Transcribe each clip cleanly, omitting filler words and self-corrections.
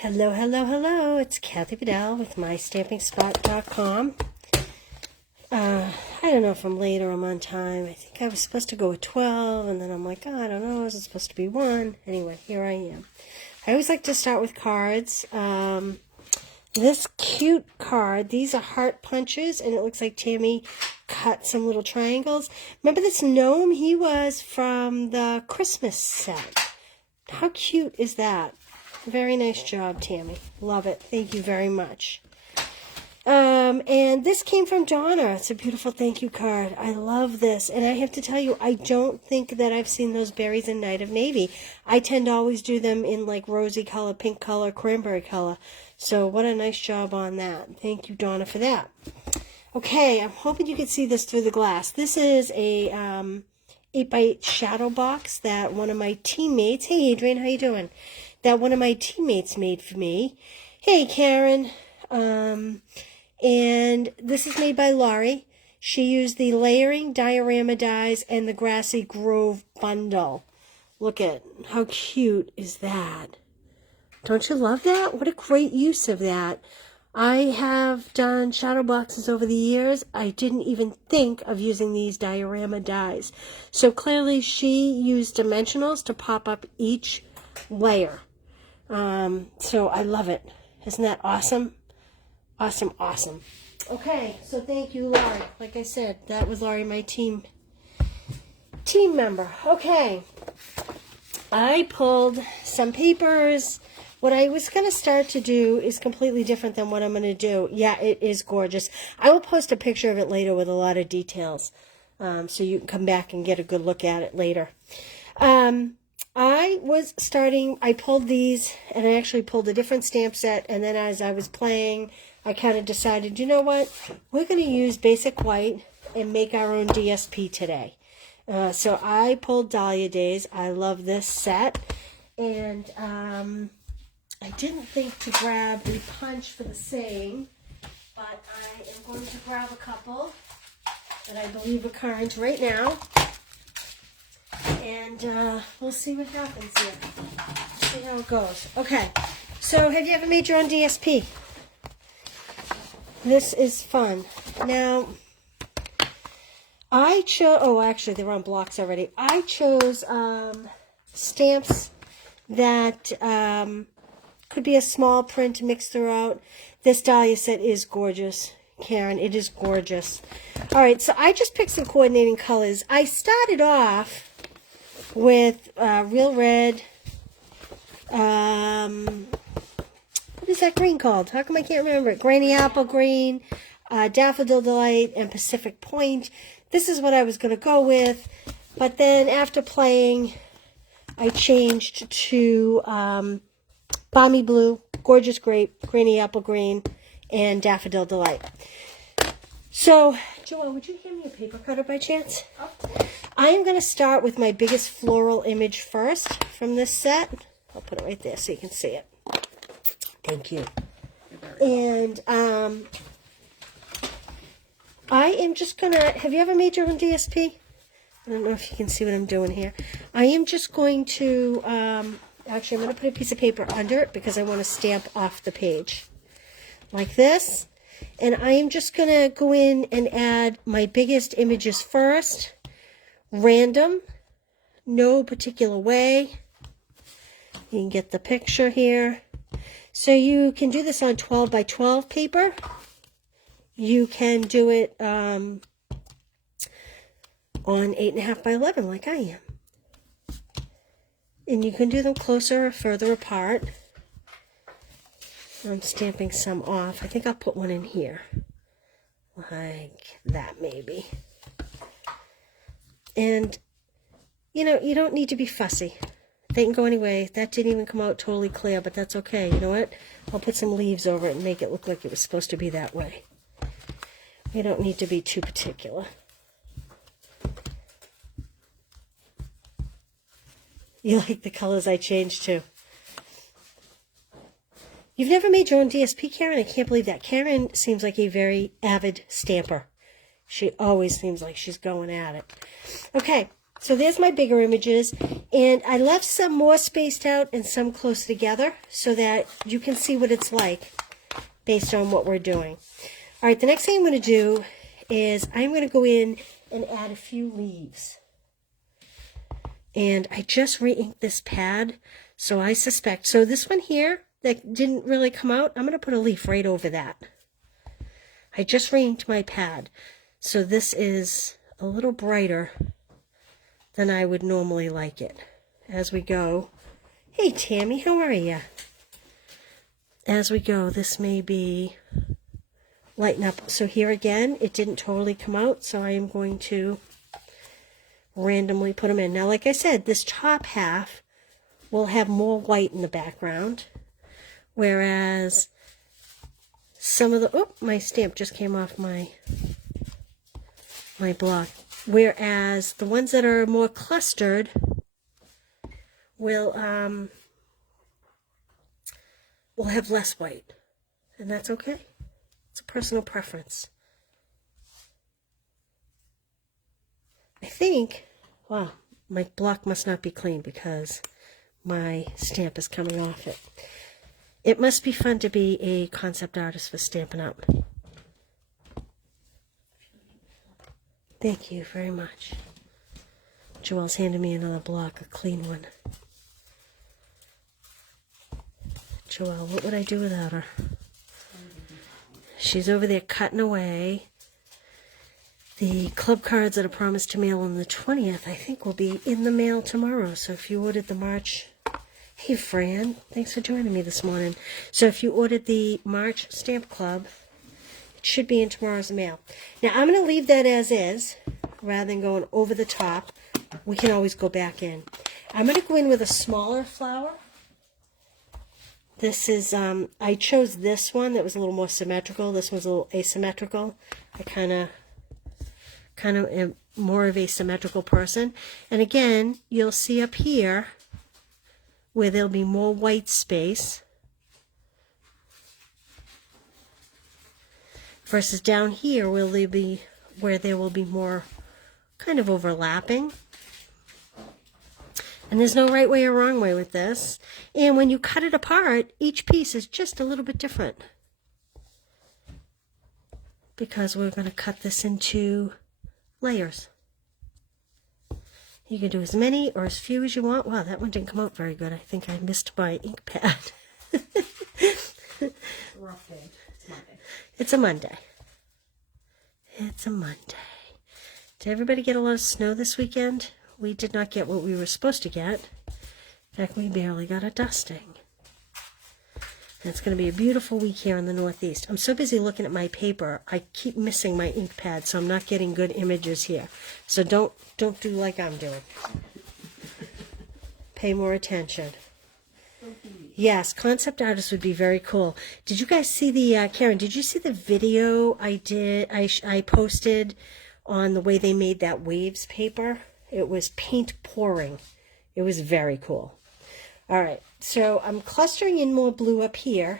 Hello, hello, hello. It's Kathy Bedell with MyStampingSpot.com. I don't know if I'm late or I'm on time. I think I was supposed to go at 12, and then I'm like, oh, I don't know. Is it supposed to be 1? Anyway, here I am. I always like to start with cards. This cute card, these are heart punches, and it looks like Tammy cut some little triangles. Remember this gnome? He was from the Christmas set. How cute is that? Very nice job, Tammy. Love it. Thank you very much. And this came from Donna. It's a beautiful thank you card. I love this. And I have to tell you, I don't think that I've seen those berries in Night of Navy. I tend to always do them in like rosy color, pink color, cranberry color. So what a nice job on that. Thank you, Donna, for that. Okay, I'm hoping you can see this through the glass. This is a 8x8 shadow box that one of my teammates, hey Adrian, how you doing? That one of my teammates made for me. Hey, Karen. And this is made by Laurie. She used the layering diorama dies and the Grassy Grove bundle. Look at how cute is that? Don't you love that? What a great use of that. I have done shadow boxes over the years. I didn't even think of using these diorama dies. So clearly she used dimensionals to pop up each layer. So I love it. Isn't that awesome? Awesome, awesome. Okay, so thank you, Laurie. Like I said, that was Laurie, my team member. Okay, I pulled some papers. What I was going to start to do is completely different than what I'm going to do. Yeah, it is gorgeous. I will post a picture of it later with a lot of details, so you can come back and get a good look at it later. I pulled these, and I actually pulled a different stamp set, and then as I was playing, I kind of decided, you know what, we're going to use basic white and make our own DSP today. So I pulled Dahlia Days. I love this set, and I didn't think to grab a punch for the same, but I am going to grab a couple that I believe are current right now. And we'll see what happens here. See how it goes. Okay, so have you ever made your own DSP? This is fun. Now, I chose, oh, actually, they're on blocks already. I chose stamps that could be a small print mixed throughout. This Dahlia set is gorgeous, Karen. It is gorgeous. All right, so I just picked some coordinating colors. I started off with Real Red, what is that green called? How come I can't remember it? Granny Apple Green, Daffodil Delight, and Pacific Point. This is what I was going to go with, but then after playing, I changed to Balmy Blue, Gorgeous Grape, Granny Apple Green, and Daffodil Delight. So, Joelle, would you hand me a paper cutter by chance? Oh. I am going to start with my biggest floral image first from this set. I'll put it right there so you can see it. Thank you. And I am just going to, have you ever made your own DSP? I don't know if you can see what I'm doing here. I am just going to, actually I'm going to put a piece of paper under it because I want to stamp off the page. Like this. And I am just going to go in and add my biggest images first. Random, no particular way. You can get the picture here. So you can do this on 12 by 12 paper. You can do it on 8.5 by 11 like I am. And you can do them closer or further apart. I'm stamping some off. I think I'll put one in here. Like that maybe. And, you know, you don't need to be fussy. They can go anyway. That didn't even come out totally clear, but that's okay. You know what? I'll put some leaves over it and make it look like it was supposed to be that way. You don't need to be too particular. You like the colors I changed too. You've never made your own DSP, Karen? I can't believe that. Karen seems like a very avid stamper. She always seems like she's going at it. Okay, So there's my bigger images, and I left some more spaced out and some close together so that you can see what it's like based on what we're doing. All right, the next thing I'm going to do is I'm going to go in and add a few leaves. And I just re-inked this pad, so I suspect. So this one here that didn't really come out, I'm going to put a leaf right over that. I just re-inked my pad, so this is a little brighter than I would normally like it. As we go, hey Tammy, how are you? As we go, this may be lighten up. So here again, it didn't totally come out, so I am going to randomly put them in. Now, like I said, this top half will have more white in the background, whereas some of the, oh, my stamp just came off my block. Whereas the ones that are more clustered will have less white, and that's okay. It's a personal preference. I think, wow, my block must not be clean because my stamp is coming off it. It must be fun to be a concept artist for Stampin' Up. Thank you very much. Joelle's handed me another block, a clean one. Joelle, what would I do without her? She's over there cutting away. The club cards that are promised to mail on the 20th, I think, will be in the mail tomorrow. So if you ordered the March... Hey, Fran. Thanks for joining me this morning. So if you ordered the March Stamp Club, it should be in tomorrow's mail. Now, I'm going to leave that as is, rather than going over the top. We can always go back in. I'm going to go in with a smaller flower. This is, I chose this one that was a little more symmetrical. This one's a little asymmetrical. I kind of am more of a symmetrical person. And again, you'll see up here where there'll be more white space versus down here where there will be more kind of overlapping. And there's no right way or wrong way with this. And when you cut it apart, each piece is just a little bit different, because we're going to cut this into layers. You can do as many or as few as you want. Wow, that one didn't come out very good. I think I missed my ink pad. Rough day. It's Monday. It's a Monday. It's a Monday. Did everybody get a lot of snow this weekend? We did not get what we were supposed to get. In fact, we barely got a dusting. And it's going to be a beautiful week here in the Northeast. I'm so busy looking at my paper, I keep missing my ink pad, so I'm not getting good images here. So don't do like I'm doing. Pay more attention. Yes, concept artists would be very cool. Did you guys see the, Karen, did you see the video I posted on the way they made that waves paper? It was paint pouring. It was very cool. All right, so I'm clustering in more blue up here,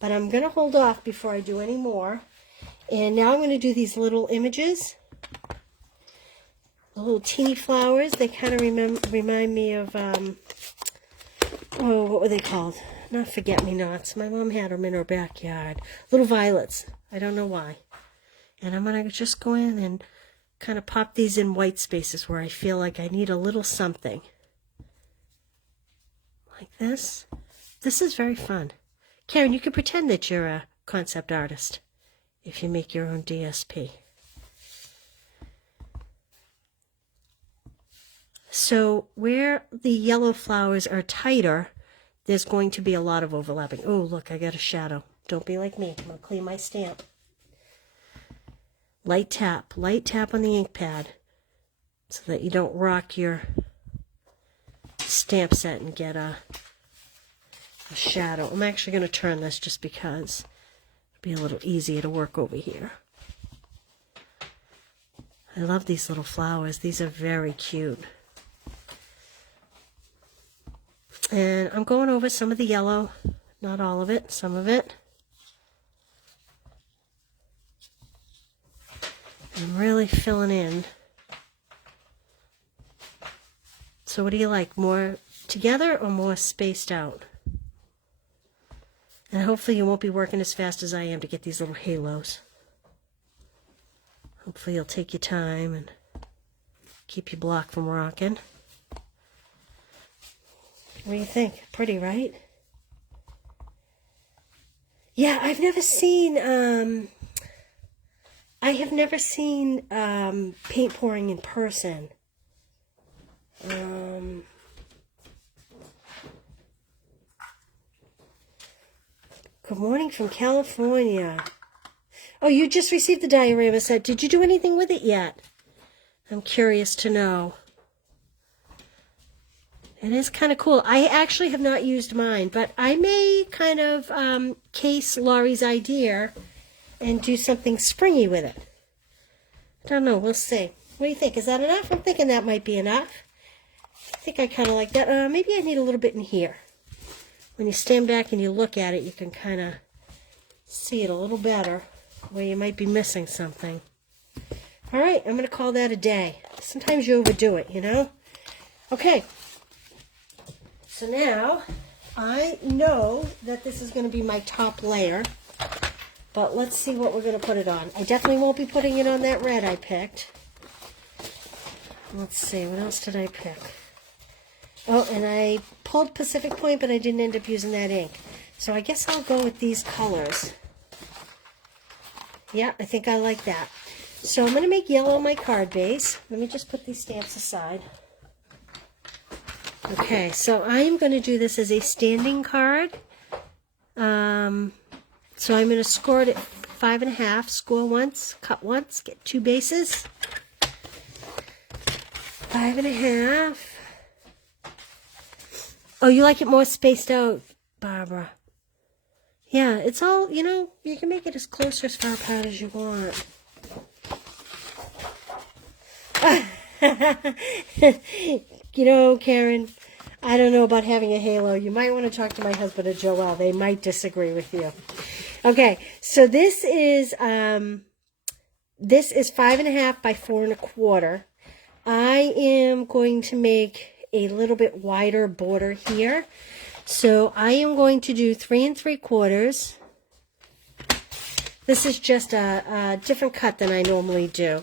but I'm going to hold off before I do any more. And now I'm going to do these little images, the little teeny flowers. They kind of remind me of, oh, what were they called? Not forget-me-nots. My mom had them in her backyard. Little violets. I don't know why. And I'm going to just go in and kind of pop these in white spaces where I feel like I need a little something. Like this. This is very fun. Karen, you can pretend that you're a concept artist if you make your own DSP. So where the yellow flowers are tighter, there's going to be a lot of overlapping. Oh, look, I got a shadow. Don't be like me. I'm going to clean my stamp. Light tap on the ink pad so that you don't rock your stamp set and get a shadow. I'm actually going to turn this just because it'll be a little easier to work over here. I love these little flowers. These are very cute. And I'm going over some of the yellow, not all of it, some of it. I'm really filling in So what do you like? More together or more spaced out? And hopefully you won't be working as fast as I am to get these little halos. Hopefully you'll take your time and keep your block from rocking. What do you think? Pretty, right? Yeah, I've never seen, I have never seen paint pouring in person. Good morning from California. Oh, you just received the diorama set. Did you do anything with it yet? I'm curious to know. It is kind of cool. I actually have not used mine, but I may kind of case Laurie's idea and do something springy with it. I don't know. We'll see. What do you think? Is that enough? I'm thinking that might be enough. I think I kind of like that. Maybe I need a little bit in here. When you stand back and you look at it, you can kind of see it a little better where you might be missing something. All right, I'm going to call that a day. Sometimes you overdo it, you know? Okay. So now, I know that this is going to be my top layer, but let's see what we're going to put it on. I definitely won't be putting it on that red I picked. Let's see, what else did I pick? Oh, and I pulled Pacific Point, but I didn't end up using that ink. So I guess I'll go with these colors. Yeah, I think I like that. So I'm going to make yellow my card base. Let me just put these stamps aside. Okay, so I'm going to do this as a standing card. So I'm going to score it at 5.5. Score once, cut once, get 2 bases. 5.5. Oh, you like it more spaced out, Barbara? Yeah, it's all, you know, you can make it as close or as far apart as you want. You know, Karen, I don't know about having a halo. You might want to talk to my husband or Joelle. They might disagree with you. Okay, so this is 5.5 by 4.25. I am going to make a little bit wider border here. So I am going to do 3 3/4. This is just a different cut than I normally do.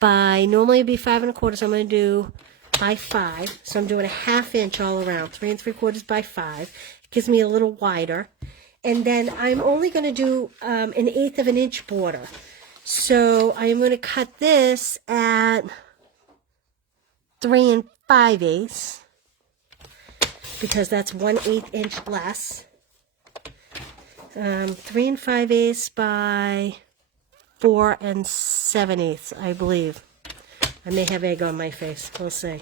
Normally it'd be 5 1/4, so I'm going to do by 5. So I'm doing a 1/2 inch all around, 3 3/4 by 5. It gives me a little wider. And then I'm only going to do an 1/8 of an inch border. So I'm going to cut this at 3 5/8 because that's 1/8 inch less. 3 5/8 by 4 7/8, I believe. I may have egg on my face. We'll see.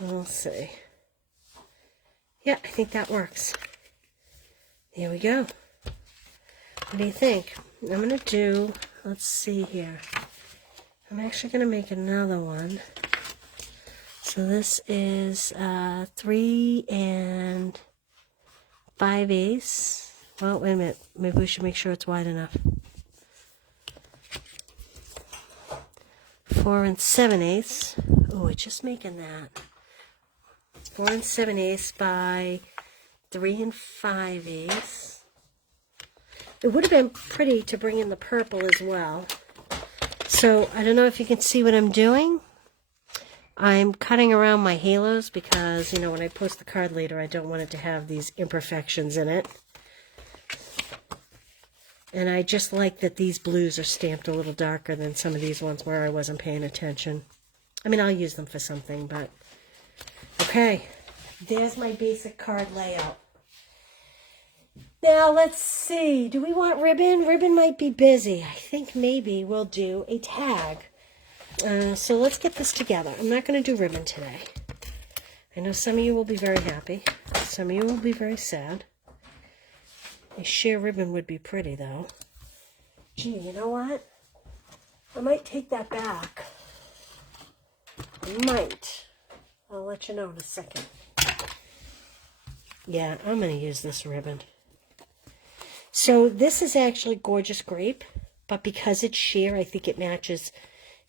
We'll see. Yeah, I think that works. There we go. What do you think? I'm going to do, let's see here. I'm actually going to make another one. So this is 3 5/8. Well, wait a minute. Maybe we should make sure it's wide enough. 4 7/8. Oh, it's just making that. 4 7/8 by 3 5/8. It would have been pretty to bring in the purple as well. So I don't know if you can see what I'm doing. I'm cutting around my halos because, you know, when I post the card later, I don't want it to have these imperfections in it. And I just like that these blues are stamped a little darker than some of these ones where I wasn't paying attention. I mean, I'll use them for something, but... Okay, there's my basic card layout. Now, let's see. Do we want ribbon? Ribbon might be busy. I think maybe we'll do a tag. So let's get this together. I'm not going to do ribbon today. I know some of you will be very happy. Some of you will be very sad. A sheer ribbon would be pretty, though. Gee, you know what? I might take that back. I might. I'll let you know in a second. Yeah, I'm going to use this ribbon. So this is actually Gorgeous Grape, but because it's sheer, I think it matches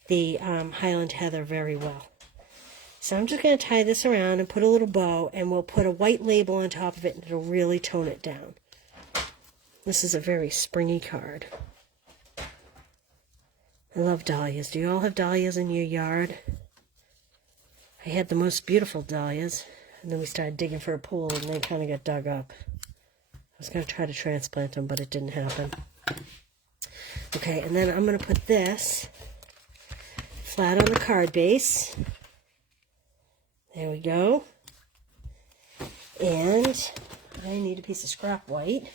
the Highland Heather very well. So I'm just going to tie this around and put a little bow, and we'll put a white label on top of it, and it'll really tone it down. This is a very springy card. I love dahlias. Do you all have dahlias in your yard? I had the most beautiful dahlias, and then we started digging for a pool, and they kind of got dug up. I was going to try to transplant them, but it didn't happen. Okay, and then I'm going to put this flat on the card base. There we go. And I need a piece of scrap white.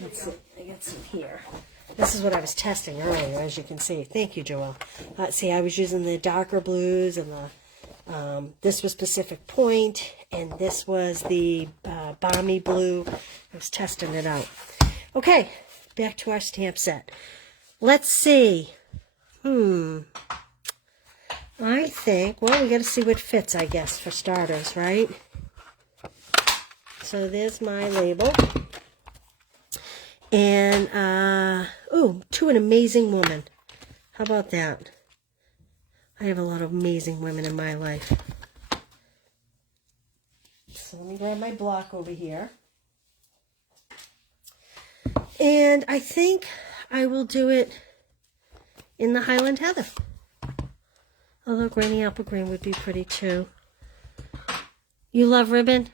Let's see, I got some here. This is what I was testing earlier, as you can see. Thank you, Joelle. See, I was using the darker blues, and this was Pacific Point, and this was the balmy blue. I was testing it out. Okay, back to our stamp set. Let's see. I think, well, we got to see what fits, I guess, for starters, right? So there's my label. And, to an amazing woman. How about that? I have a lot of amazing women in my life. So let me grab my block over here. And I think I will do it in the Highland Heather. Although Granny Apple Green would be pretty too. You love ribbon?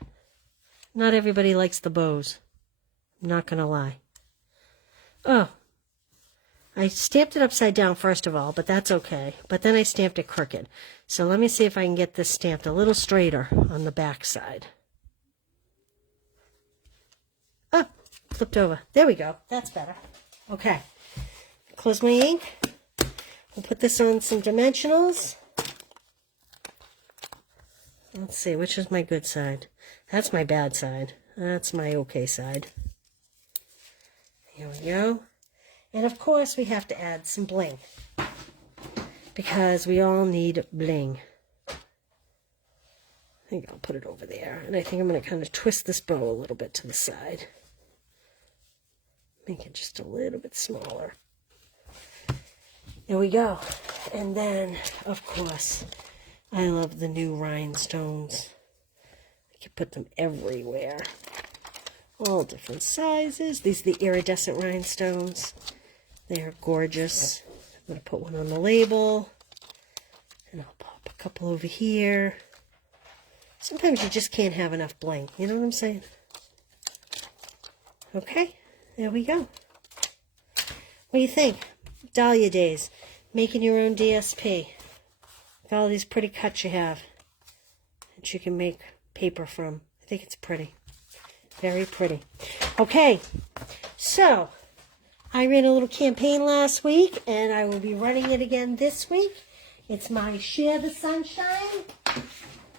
Not everybody likes the bows. I'm not going to lie. Oh, I stamped it upside down first of all, but that's okay. But then I stamped it crooked. So let me see if I can get this stamped a little straighter on the back side. Oh, flipped over. There we go. That's better. Okay. Close my ink. We'll put this on some dimensionals. Let's see, which is my good side? That's my bad side. That's my okay side. Here we go. And of course we have to add some bling, because we all need bling. I think I'll put it over there, and I think I'm going to kind of twist this bow a little bit to the side. Make it just a little bit smaller. There we go. And then, of course, I love the new rhinestones. I can put them everywhere. All different sizes. These are the iridescent rhinestones. They are gorgeous. I'm going to put one on the label. And I'll pop a couple over here. Sometimes you just can't have enough bling. You know what I'm saying? Okay, there we go. What do you think? Dahlia days. Making your own DSP. With all these pretty cuts you have that you can make paper from. I think it's pretty. Very pretty. Okay, so I ran a little campaign last week, and I will be running it again this week. It's my Share the Sunshine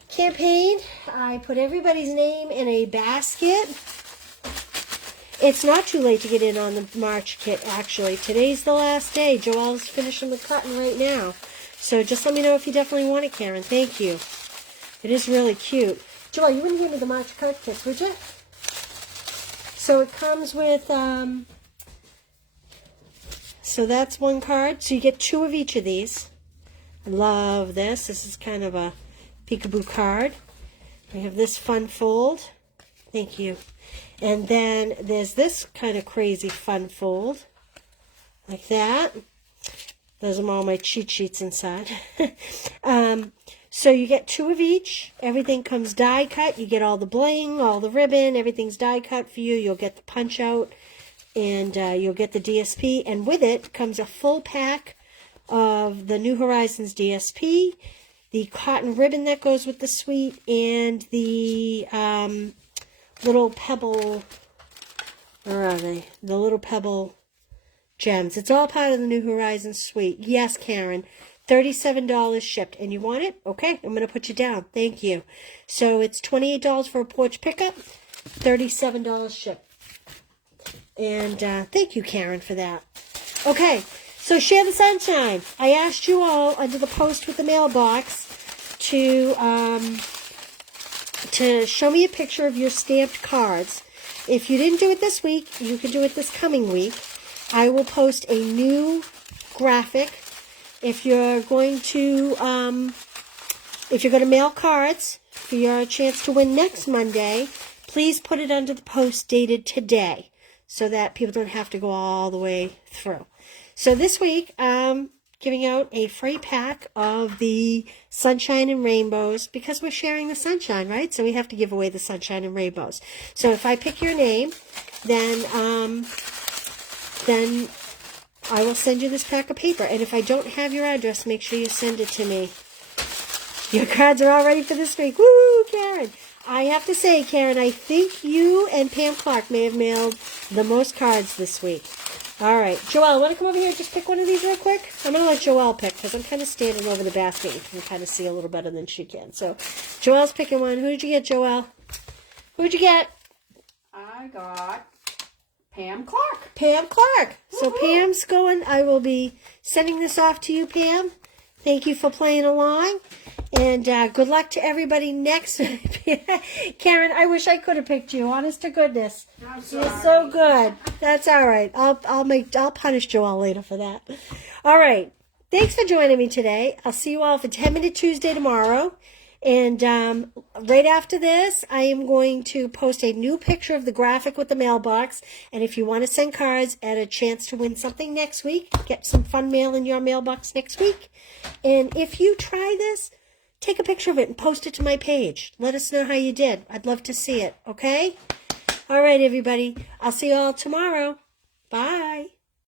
campaign. I put everybody's name in a basket. It's not too late to get in on the March kit, actually. Today's the last day. Joelle's finishing the cutting right now. So just let me know if you definitely want it, Karen. Thank you. It is really cute. Joelle, you wouldn't give me the March cut kits, would you? So it comes with, so that's one card. So you get 2 of each of these. I love this. This is kind of a peekaboo card. We have this fun fold. Thank you. And then there's this kind of crazy fun fold. Like that. Those are all my cheat sheets inside. So you get 2 of each. Everything comes die cut. You get all the bling, all the ribbon. Everything's die cut for you. You'll get the punch out. And you'll get the DSP. And with it comes a full pack of the New Horizons DSP. The cotton ribbon that goes with the suite. And the little pebble, where are they? The little pebble gems. It's all part of the New Horizons suite. Yes, Karen. $37 shipped. And you want it? Okay, I'm going to put you down. Thank you. So it's $28 for a porch pickup. $37 shipped. And thank you, Karen, for that. Okay, so Share the Sunshine. I asked you all under the post with the mailbox to show me a picture of your stamped cards. If you didn't do it this week, you can do it this coming week. I will post a new graphic. If you're going to if you're going to mail cards for your chance to win next Monday, please put it under the post dated today so that people don't have to go all the way through. So this week, I'm giving out a free pack of the Sunshine and Rainbows because we're sharing the sunshine, right? So we have to give away the Sunshine and Rainbows. So if I pick your name, then I will send you this pack of paper. And if I don't have your address, make sure you send it to me. Your cards are all ready for this week. Woo, Karen. I have to say, Karen, I think you and Pam Clark may have mailed the most cards this week. All right. Joelle, want to come over here and just pick one of these real quick? I'm going to let Joelle pick because I'm kind of standing over the basket. You can kind of see a little better than she can. So Joelle's picking one. Who did you get, Joelle? Who'd you get? I got Pam Clark. Pam Clark. So Pam's going. I will be sending this off to you, Pam. Thank you for playing along. And good luck to everybody next. Karen, I wish I could have picked you. Honest to goodness. I'm sorry. You're so good. That's all right. I'll punish Joelle later for that. All right. Thanks for joining me today. I'll see you all for 10-Minute Tuesday tomorrow. And right after this, I am going to post a new picture of the graphic with the mailbox. And if you want to send cards and a chance to win something next week, get some fun mail in your mailbox next week. And if you try this, take a picture of it and post it to my page. Let us know how you did. I'd love to see it, okay? All right, everybody. I'll see you all tomorrow. Bye.